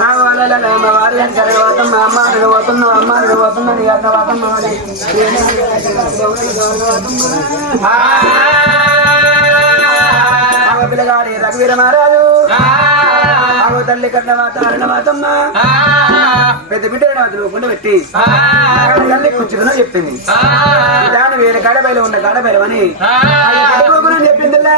మా వారి మా అమ్మ అమ్మ మా వాడి. పిల్లగాడి రఘువీర మహారాజు తల్లి కన్న వాత అరణ వాతమ్మ పెద్ద బిడ్డ నువ్వు పెట్టి తల్లి కూర్చుని చెప్పింది దాని వేరే గడబైలో ఉన్న గడబైలు అని చెప్పిందిలా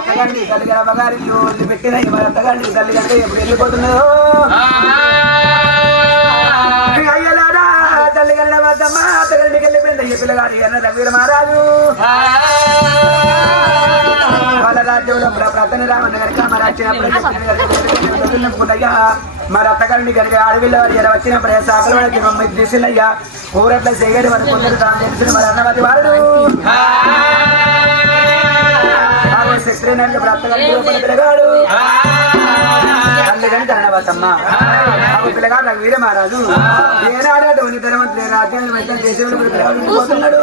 అత్తగారిని తల్లి గారు అమ్మగారి ఇల్లు పెట్టిన మరి అత్తగారిని తల్లి గంటే ఎప్పుడు వెళ్ళిపోతున్నదో అయ్యలారా తల్లి గల్ల వద్దమ్మ అత్తగారింటికి వెళ్ళిపోయింది అయ్య పిల్లగాడు ఎన్న రవీర మహారాజు. వాళ్ళ రాజ్యంలో ప్రతని రామన్న మరి వచ్చినప్పుడు మరి అత్తగారిని కనుక అడవిలో వారు వచ్చినప్పుడు సాకల వాళ్ళకి మమ్మల్ని దిశలయ్యా కూరట్ల చేయగలి మరి కొందరు తాను తెలిసిన మరి అన్నమతి వాడు లోపల పిల్లగాడు. కన్నవతమ్మ ఆమె పిల్లగాడు నాకు వీర మహారాజు ఏనాడు ఉని ధనవంతులు రాజ్యాన్ని వెంటనే దేశంలో పిల్లగాడు పోతున్నాడు.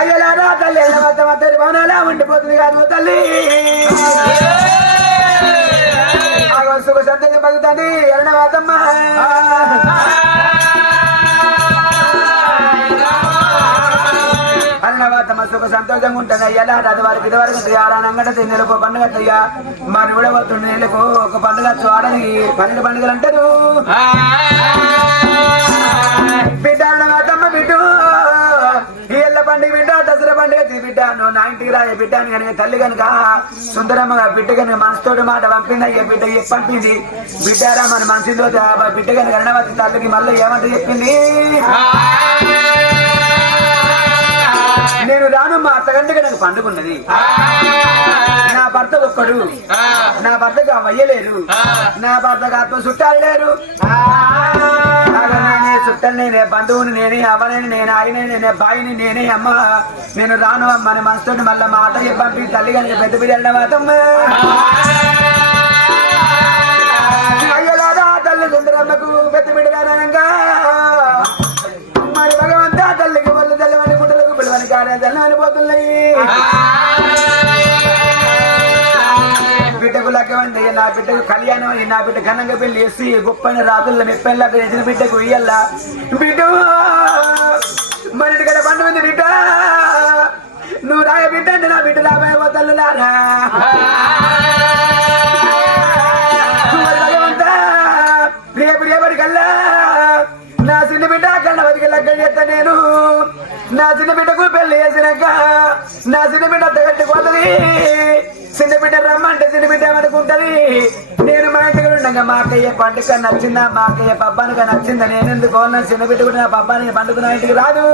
అయ్యలారా తల్లి ఎల్లవద్ద వద్ద భవనాలా ఉండిపోతుంది కాదు తల్లి. సుఖ సంతోషం పలుకుతుంది. ఎరణవాతమ్మ అన్నవాతమ్మ సుఖ సంతోషంగా ఉంటుంది అయ్యలా అది వారికి ఇదివరకు ఆరానంగట నెలకు పండుగ అయ్యా మరి విడవతుంది నెలకు ఒక పండుగ చూడడానికి పన్నెండు పండుగలు అంటారు. పండుగ బిడ్డ దసరా పండుగ బిడ్డ. నువ్వు నా ఇంటికి రా బిడ్డ అని కనుక తల్లి కనుక సుందరమ్మగా బిడ్డ కనుక మనసుతోటి మాట పంపింది అయ్యా బిడ్డ చెప్పింది. పంపింది బిడ్డారా మన మనసులో బిడ్డ కనుక అన్నవతి తల్లికి మళ్ళీ ఏమంట చెప్పింది? నాకు పండుకున్నది నా భర్త ఒక్కడు. నా భర్తకు అమ్మయ్యలేరు నా భర్తకు ఆత్మ చుట్టాలు లేరు. నేనే చుట్టాలు నేనే బంధువుని నేనే అవ్వనేని నేను ఆయన నేనే బాయిని నేనే అమ్మ. నేను రాను మన మనసుతో మళ్ళీ మా అత్తయ్య పంపి తల్లి కనుక పెద్ద బిడ్డ వెళ్ళిన బిడ్డకు నా బిడ్డకు కళ్యాణం అయ్యి నా బిడ్డ ఘనంగా పెళ్ళి చేసి గొప్పని రాజుల మెప్పని లగ్గ బిడ్డకు ఇయ్యల్లా? బిడ్డ! మన ఇంటి పండు ఉంది బిడ్డ? నువ్వు రాయ బిడ్డ అంటే నా బిడ్డ రాబోయే పోతల్లారా మరి రేపు రేపటికల్లా నా చిన్న బిడ్డ కళ్ళ బతికి చేస్తా నేను. నా చిన్న బిడ్డకు పెళ్ళి చేసినాక నా చిన్న బిడ్డ అత్తగట్టుకోతుంది చిన్న బిడ్డ రమ్మంటే చిన్న బిడ్డ అనుకుంటది నేను మా ఇంటికి ఉండగా మా అక్కయ్య పండుగ నచ్చిందా? మా అక్కయ్య పబ్బానికి నచ్చిందా? నేను ఎందుకు చిన్న బిడ్డ కూడా నా పబ్బానికి పండుగ నా ఇంటికి రాదు.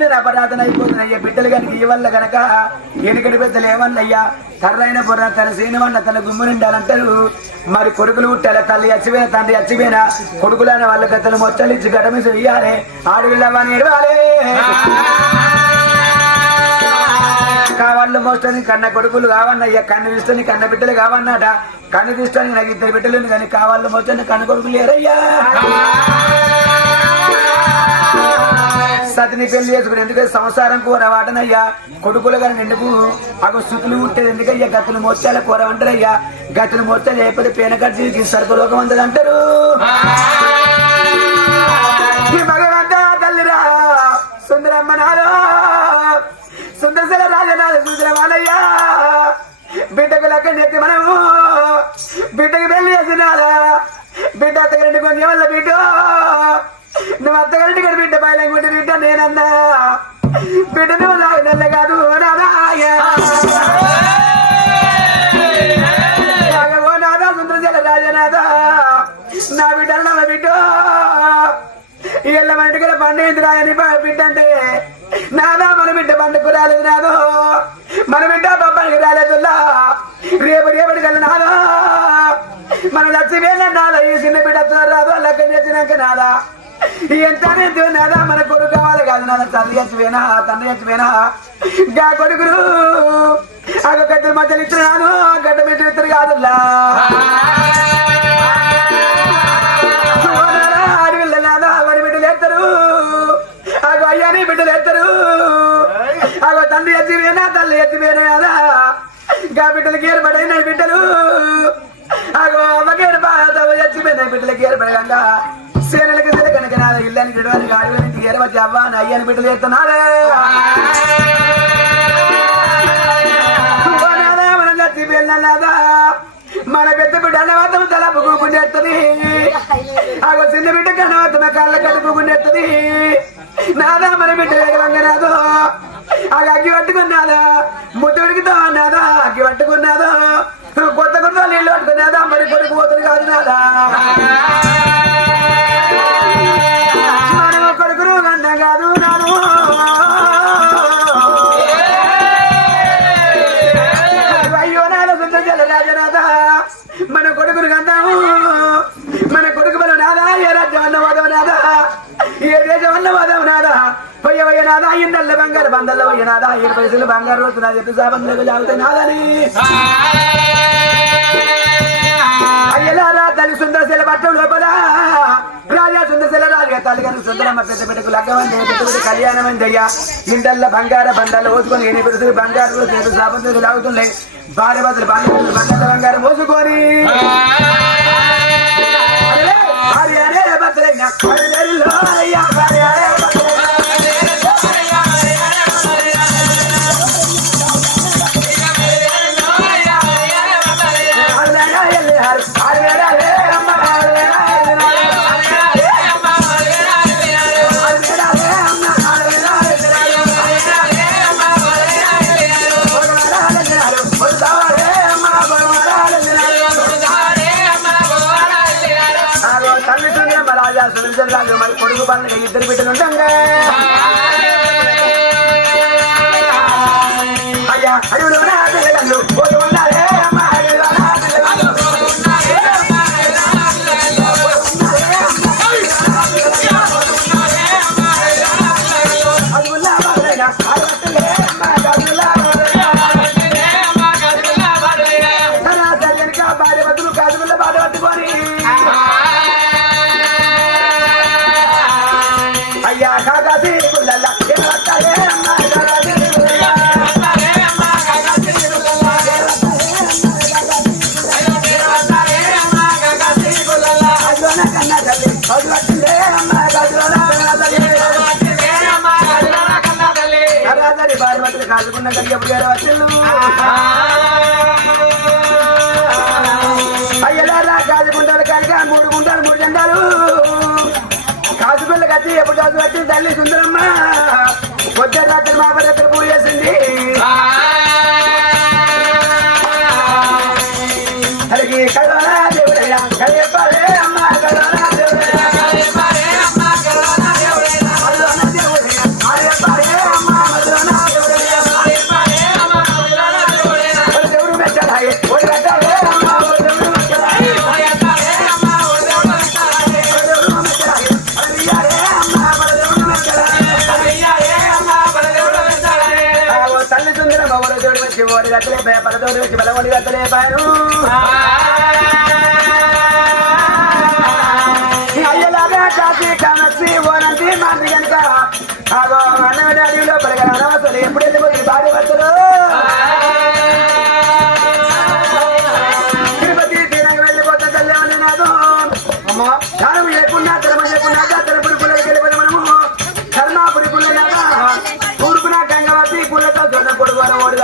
నేను అపరాధన అయిపోతున్నా అయ్యా బిడ్డలు కనుక ఈ వల్ల కనుక ఎనుకటి పెద్దలు ఏమన్నయ్యా కర్రైన బుర్ర తన సీనవన్న తన గుమ్ము నిండాలంటారు మరి కొడుకులు పుట్టాల? తల్లి చచ్చిపోయిన తండ్రి చచ్చిపోయిన కొడుకులైన వాళ్ళ గతలు మొచ్చలిచ్చి ఇచ్చి గడమిసి ఇయ్యాలి ఆడపిల్లవని ఇవ్వాలి కావాళ్ళు మోస్తుంది కన్న కొడుకులు కావన్నయ్యా. కన్ను తీస్తుంది కన్న బిడ్డలు కావన్నట. కన్ను తీస్తుంది నాకు ఇద్దరు బిడ్డలు కానీ కావాళ్ళు మోస్తుంది కన్న కొడుకులు లేరయ్యా. సతిని పెళ్ళి చేసుకుని ఎందుకంటే సంసారం కూర వాటనయ్యా కొడుకులు కానీ ఎందుకు అక్కడ సుతులు ఉంటుంది ఎందుకయ్యా? గతులు మోత్యాల కూర అంటారయ్యా గతులు మోత్యాలు అయిపోతే పేన ఖర్చు సరుకులోకం అందదు అంటారు. భగవంతా తల్లిరా సుందరమ్మ నాలో సుందరశల రాజనాథ సుందరమానయ్యా బిడ్డకు లెక్క నెత్తి మనము బిడ్డకి పెళ్ళి చేసినారా బిడ్డ అత్తగారింటి కొంచెం వల్ల బిడ్డ? నువ్వు అత్తగారింటి ఇక్కడ బిడ్డ బయలుకుంటే బిడ్డ నేనన్నా. బిడ్డ నువ్వు నాకు కాదు ఓ నాదా రాజనాథ నా బిడ్డ నా బిడ్డ. ఇళ్ళ మన ఇంటికి పండుగ రాయని బిడ్డ అంటే నాదా మన బిడ్డ పండుగ రాలేదు నాదో. మన బిడ్డ పబ్బానికి రాలేదుల్లా. రేపు రేపటి కల్లా నాదా. మన లక్ష్మీ నాదా ఈ చిన్న బిడ్డ రాదు లెక్క చేసినాక నాదా. ఎంత నాదా మన కొడుకు కావాలి కాదు నాన్న. తల్లి చచ్చిపోయినా తండ్రి చచ్చిపోయినా. గా కొడుకులు అగ గడ్డ మధ్యలో ఇస్తున్నాను గడ్డ మీద ఇద్దరు కాదులా అగో అయ్యాని బిడ్డలు ఎత్తారు అగో తండ్రి ఎత్తివేనా తల్లి ఎత్తివేనా గా బిడ్డలకి ఏర్పడైన బిడ్డలు. అగో అమ్మకేరు బాధ ఎత్తిపోయిన బిడ్డలకి ఏర్పడగా సేనలకి పిల్లని విడవని గాడివని తీయరవ అవ్వ అయ్యని బిడ్డలు చేస్తున్నారే. మన పెద్ద బిడ్డ అన్నవాతం తల పువ్వుకుండేస్తుంది ఆ చిన్న బిడ్డ కన్నవాతం కళ్ళ కడుపుకుండేస్తుంది నాదా మన బిడ్డ వేగవంగనాదో ఆగ అగ్గి పట్టుకున్నాదా. ముద్దుడికితో అన్నాదా అగ్గి పట్టుకున్నాదో. కొత్త కొత్త నీళ్ళు పట్టుకున్నాదా మరి కొడుకు పోతుంది కాదు నాదా. బంగారు బందల్లో పోయ ఏడు పైసలు బంగారు రోజు నా చెప్పి సాబంధులకు జాగుతాయి నాదని. అయ్యలారా తల్లి సుందరశీల పట్టం లోపల. రాజా సుందరశీల రాజుగా తల్లి గారు సుందరమ్మ పెద్ద బిడ్డకు లగ్గమని పెద్ద బిడ్డ కళ్యాణం అయ్యా ఇండల్ల బంగార బండాలు ఓసుకొని ఎన్ని పెడుతుంది బంగారు చేతులు సాబంధులకు లాగుతున్నాయి. భార్య బదులు బంగారు బంగారు బంగారం మోసుకొని అరే, భార్య కొడుకు పండుగ ఇద్దరు బిడ్డలు ఉండంగా. అయ్యలారా కాదు గుండాలు కనుక మూడు గుండాలు మూడు జెండాలు కాసు పిల్ల కట్టి ఎప్పుడు కాసు కట్టి తల్లి సుందరమ్మ పొద్దు రాత్రి మా పద్ధతి పూజ చేసింది భయ పదతోడు వచ్చి బలమోడి గతలే పాయను అయ్యలాగా కాసి కనసి ఓనంది మాది కనుక అదో అన్నమైన అడవిలో పడగల అసలు ఎప్పుడైతే పోయి భార్య భర్తలు తిరుపతి తీరంగా వెళ్ళిపోతే తల్లి నాదు లేకున్నా ధర్మం లేకున్నా పుల్లలకి వెళ్ళిపోతే మనము. ధర్మాపురి పుల్లలాగా తూర్పున గంగవతి పుల్లతో జొన్న పొడుగు ఓడి